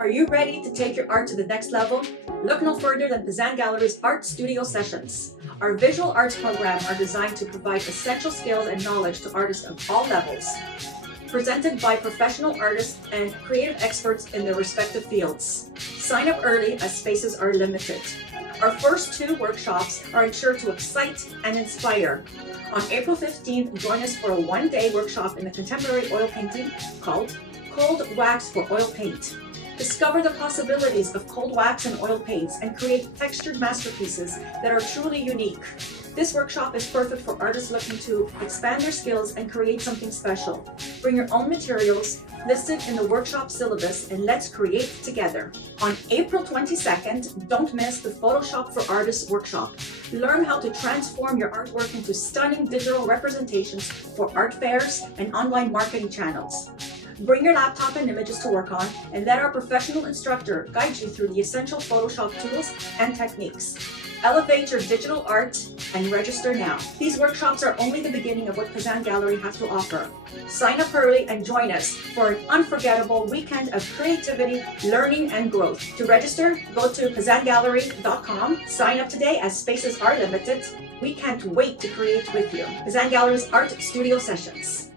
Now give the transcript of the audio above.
Are you ready to take your art to the next level? Look no further than Pazan Gallery's Art Studio Sessions. Our visual arts program are designed to provide essential skills and knowledge to artists of all levels. Presented by professional artists and creative experts in their respective fields. Sign up early as spaces are limited. Our first 2 workshops are sure to excite and inspire. On April 15th, join us for a 1-day workshop in the contemporary oil painting called Cold Wax for Oil Paint. Discover the possibilities of cold wax and oil paints and create textured masterpieces that are truly unique. This workshop is perfect for artists looking to expand their skills and create something special. Bring your own materials listed in the workshop syllabus and let's create together. On April 22nd, don't miss the Photoshop for Artists workshop. Learn how to transform your artwork into stunning digital representations for art fairs and online marketing channels. Bring your laptop and images to work on and let our professional instructor guide you through the essential Photoshop tools and techniques. Elevate your digital art and register now. These workshops are only the beginning of what Pazan Gallery has to offer. Sign up early and join us for an unforgettable weekend of creativity, learning, and growth. To register, go to pazangallery.com. Sign up today as spaces are limited. We can't wait to create with you. Pazan Gallery's Art Studio Sessions.